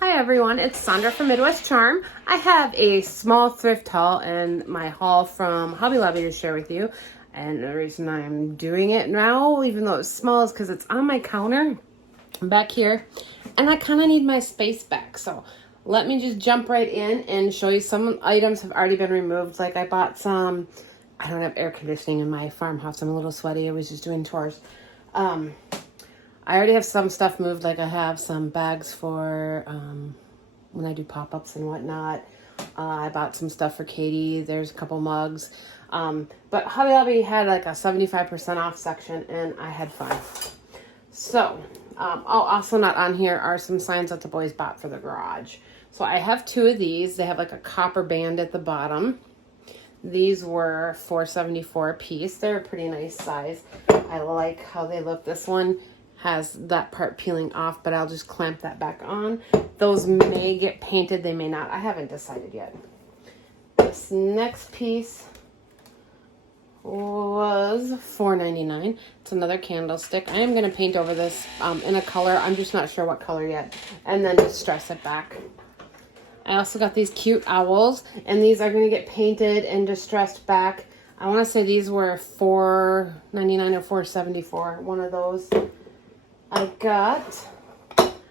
Hi everyone, it's Sandra from Midwest Charm. I have a small thrift haul and my haul from Hobby Lobby to share with you. And the reason I'm doing it now, even though it's small, is because it's on my counter back here. And I kind of need my space back. So let me just jump right in and show you some items have already been removed. Like I bought some, I don't have air conditioning in my farmhouse. I'm a little sweaty. I was just doing chores. I already have some stuff moved, like I have some bags for when I do pop-ups and whatnot. I bought some stuff for Katie. There's a couple mugs. But Hobby Lobby had like a 75% off section, and I had fun. So, also not on here are some signs that the boys bought for the garage. So I have two of these. They have like a copper band at the bottom. These were $4.74 a piece. They're a pretty nice size. I like how they look. This one has that part peeling off, but I'll just clamp that back on. Those may get painted, they may not. I haven't decided yet. This next piece was $4.99. It's another candlestick. I am going to paint over this in a color. I'm just not sure what color yet. And then distress it back. I also got these cute owls, and these are going to get painted and distressed back. I want to say these were $4.99 or $4.74, one of those. I got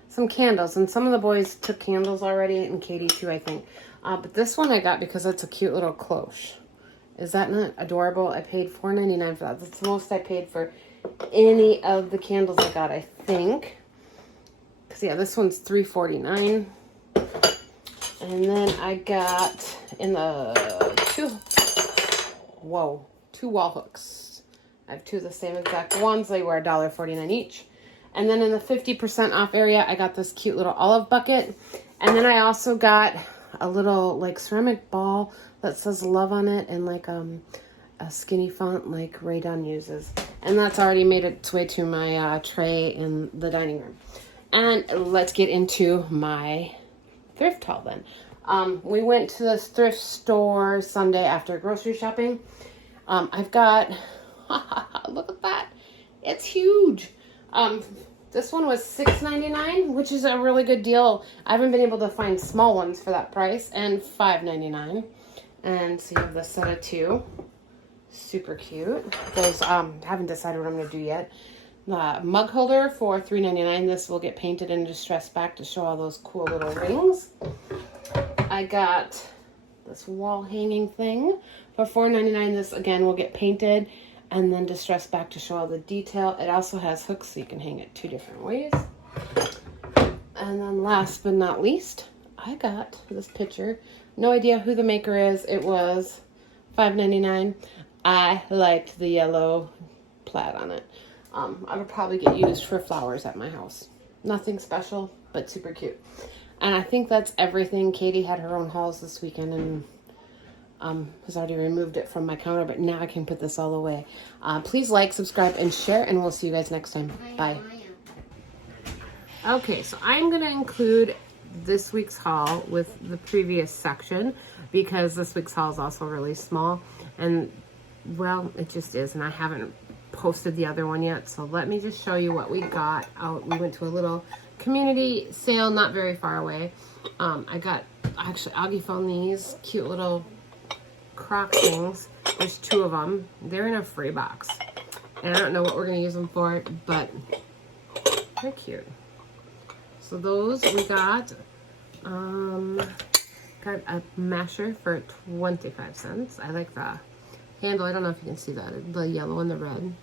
some candles, and some of the boys took candles already, and Katie too, I think. But this one I got because it's a cute little cloche. Is that not adorable? I paid $4.99 for that. That's the most I paid for any of the candles I got, I think. Because, yeah, this one's $3.49. And then I got in the two wall hooks. I have two of the same exact ones. They were $1.49 each. And then in the 50% off area, I got this cute little olive bucket. And then I also got a little like ceramic ball that says love on it and like a skinny font like Ray Dunn uses. And that's already made its way to my tray in the dining room. And let's get into my thrift haul then. We went to this thrift store Sunday after grocery shopping. I've got, look at that. It's huge. This one was $6.99, which is a really good deal. I haven't been able to find small ones for that price, and $5.99. And so you have the set of two. Super cute. Those, haven't decided what I'm going to do yet. The mug holder for $3.99. This will get painted and distressed back to show all those cool little rings. I got this wall hanging thing for $4.99. This, again, will get painted and then distressed back to show all the detail. It also has hooks so you can hang it two different ways. And then last but not least, I got this picture. No idea who the maker is. It was $5.99. I liked the yellow plaid on it. I would probably get used for flowers at my house. Nothing special, but super cute. And I think that's everything. Katie had her own hauls this weekend and has already removed it from my counter, but now I can put this all away. Please like, subscribe, and share, and we'll see you guys next time. Bye. Okay, so I'm going to include this week's haul with the previous section because this week's haul is also really small. And, well, it just is, and I haven't posted the other one yet, so let me just show you what we got out. We went to a little community sale not very far away. Actually, Augie found these cute little croc things. There's two of them. They're in a free box. And I don't know what we're going to use them for, but they're cute. So those we got a masher for 25 cents. I like the handle. I don't know if you can see that. The yellow and the red.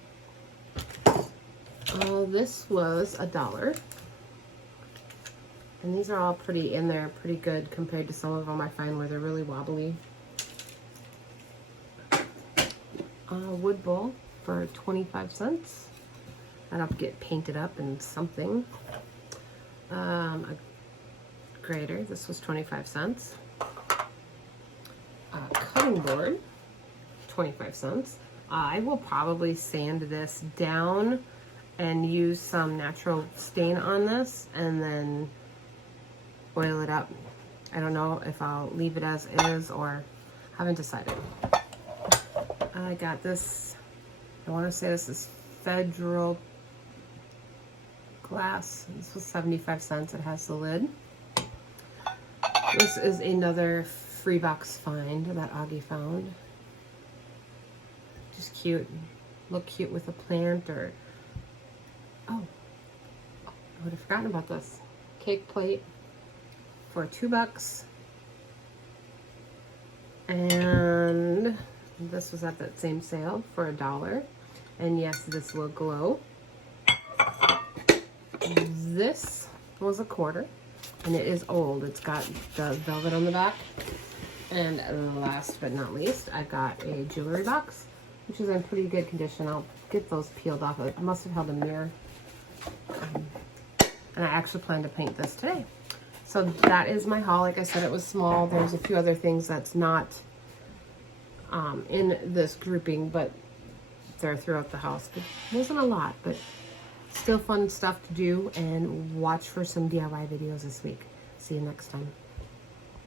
This was $1. And these are all pretty in there, pretty good compared to some of them I find where they're really wobbly. Wood bowl for 25 cents. That'll get painted up in something. A grater. This was 25 cents. Cutting board, 25 cents. I will probably sand this down and use some natural stain on this and then oil it up. I don't know if I'll leave it as is or haven't decided. I got this, I want to say this is Federal glass. This was 75 cents. It has the lid. This is another free box find that Augie found. Just cute. Look cute with a plant or... Oh, I would have forgotten about this. Cake plate for $2. And this was at that same sale for $1. And yes, this will glow. This was $1, and it is old. It's got the velvet on the back. And last but not least, I got a jewelry box, which is in pretty good condition. I'll get those peeled off. I must have held a mirror. And I actually plan to paint this today. So that is my haul. Like I said, it was small. There's a few other things that's not in this grouping, but they're throughout the house. But it wasn't a lot, but still fun stuff to do, and watch for some DIY videos this week. See you next time.